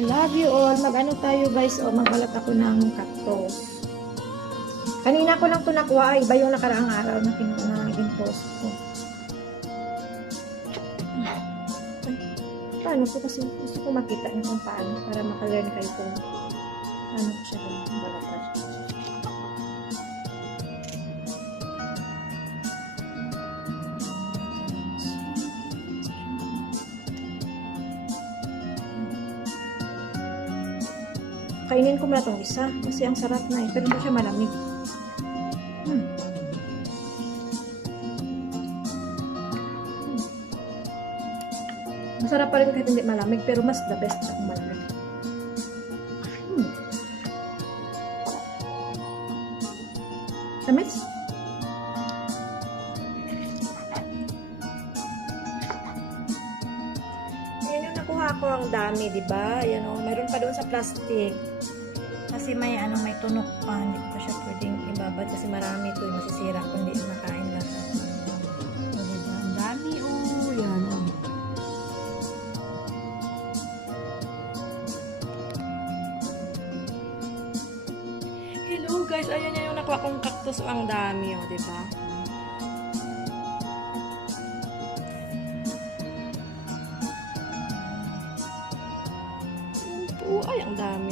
Love you all. Mag-ano tayo guys, o magbalat ako ng cactus. Kanina ko lang ito nakuha, iba yung nakaraang araw na naging post ko. Paano ko kasi gusto ko makita niyo kung paano para makalearn kayo kung ano ko siya balatan. Kainin ko muna itong isa kasi ang sarap na eh, pero hindi siya malamig. Masarap pa rin kahit hindi malamig, pero mas the best siya kung malamig. Tamis? Ayan yung nakuha ko, ang dami, diba? Ayan o, mayroon pa doon sa plastic. Kasi may may tunok pa, hindi ko pa siya pwedeng ibabad kasi marami ito, masisira kung hindi makain lahat. O, diba? Ang dami o, yan o. Hello guys, ayan yung nakuha kong cactus o, ang dami o, diba? Ay, ang dami.